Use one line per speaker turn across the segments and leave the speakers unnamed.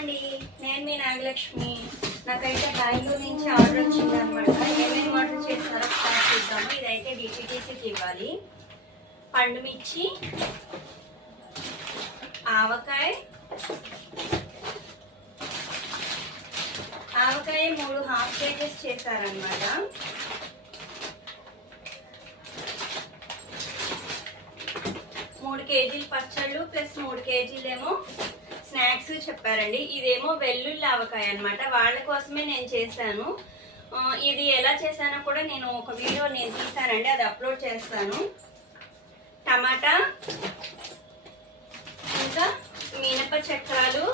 అండి నేను మీ నాగలక్ష్మి. నాకైతే బెంగళూరు నుంచి ఆర్డర్ వచ్చింది అనమాట ఏమేమి ఆర్డర్ చేస్తారో ఒకసారి చూద్దాము. ఇదైతే డిటిటీసీకి ఇవ్వాలి. పండు మిర్చి ఆవకాయ ఆవకాయ మూడు హాఫ్ కేజెస్ చేశారనమాట మూడు కేజీలు పచ్చళ్ళు ప్లస్ మూడు కేజీలేమో స్నాక్స్ చెప్పారండి. ఇదేమో వెల్లుల్లి ఆవకాయ అన్నమాట. వాళ్ళ కోసమే నేను చేశాను. ఇది ఎలా చేశానో కూడా నేను ఒక వీడియో నేను తీసానండి అది అప్లోడ్ చేస్తాను. టమాటా ఇంకా మినప చక్రాలు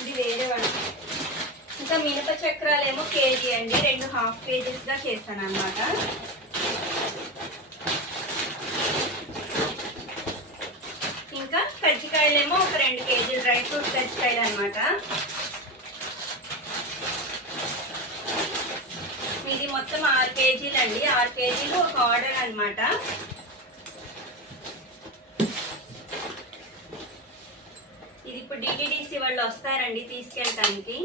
ఇది వేరే వాళ్ళు ఇంకా మినప చక్రాలు ఏమో కేజీ అండి. రెండు హాఫ్ కేజీస్గా చేశాను చేస్తాను అనమాట ఇంకా ఒక రెండు కేజీలు డ్రై ఫ్రూట్ కజ్జికాయలు అనమాట ఇది మొత్తం ఆరు కేజీలు అండి ఆరు కేజీలు ఒక ఆర్డర్ అనమాట ఇది ఇప్పుడు డిటిడిసి వాళ్ళు వస్తారండి తీసుకెళ్ళటానికి.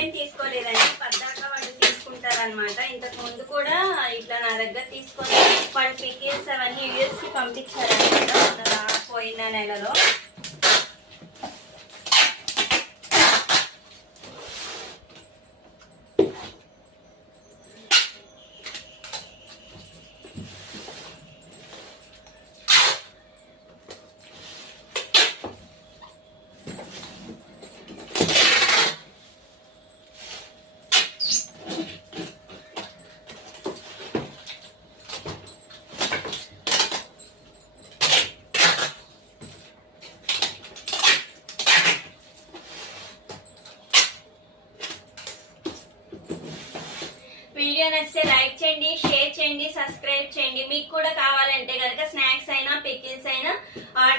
ఏం తీసుకోలేదండి. పద్దాక వాళ్ళు తీసుకుంటారనమాట ఇంతకు ముందు కూడా ఇట్లా నా దగ్గర తీసుకొని వాళ్ళు పికేస్ అవన్నీ యూఎస్కి పంపించారనమాట పోయిన నెలలో. వీడియో నచ్చితే లైక్ చేయండి షేర్ చేయండి సబ్స్క్రైబ్ చేయండి. మీకు కూడా కావాలంటే కనుక స్నాక్స్ అయినా పికిల్స్ అయినా